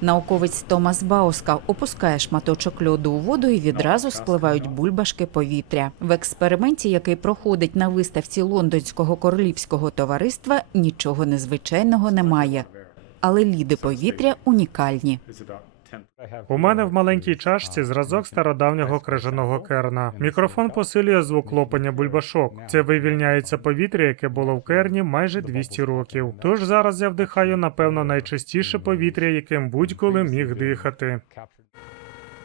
Науковець Томас Бауска опускає шматочок льоду у воду і відразу спливають бульбашки повітря. В експерименті, який проходить на виставці лондонського королівського товариства, нічого незвичайного немає. Але ліди повітря унікальні. У мене в маленькій чашці зразок стародавнього крижаного керна. Мікрофон посилює звук лопання бульбашок. Це вивільняється повітря, яке було в керні майже 200 років. Тож зараз я вдихаю, напевно, найчистіше повітря, яким будь-коли міг дихати.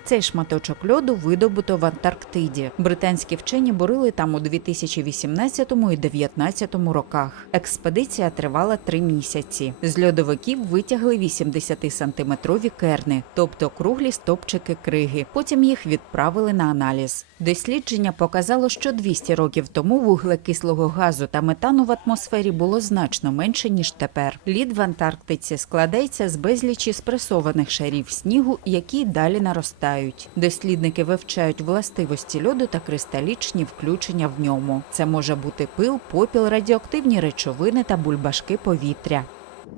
Цей шматочок льоду видобуто в Антарктиді. Британські вчені бурили там у 2018 і 2019 роках. Експедиція тривала три місяці. З льодовиків витягли 80-сантиметрові керни, тобто круглі стопчики криги. Потім їх відправили на аналіз. Дослідження показало, що 200 років тому вуглекислого газу та метану в атмосфері було значно менше ніж тепер. Лід в Антарктиці складається з безлічі спресованих шарів снігу, які далі наростають. Дослідники вивчають властивості льоду та кристалічні включення в ньому. Це може бути пил, попіл, радіоактивні речовини та бульбашки повітря.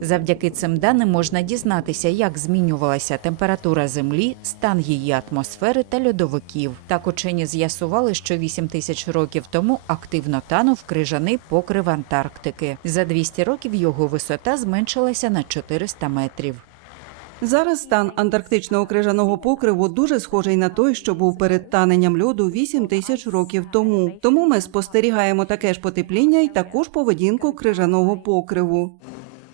Завдяки цим даним можна дізнатися, як змінювалася температура Землі, стан її атмосфери та льодовиків. Так учені з'ясували, що 8 тисяч років тому активно танув крижаний покрив Антарктики. За 200 років його висота зменшилася на 400 метрів. Зараз стан антарктичного крижаного покриву дуже схожий на той, що був перед таненням льоду 8 тисяч років тому. Тому ми спостерігаємо таке ж потепління і також поведінку крижаного покриву.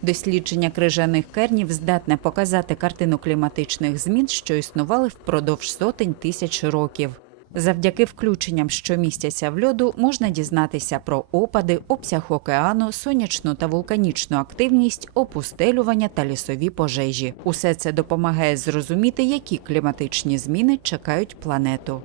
Дослідження крижаних кернів здатне показати картину кліматичних змін, що існували впродовж сотень тисяч років. Завдяки включенням, що містяться в льоду, можна дізнатися про опади, обсяг океану, сонячну та вулканічну активність, опустелювання та лісові пожежі. Усе це допомагає зрозуміти, які кліматичні зміни чекають планету.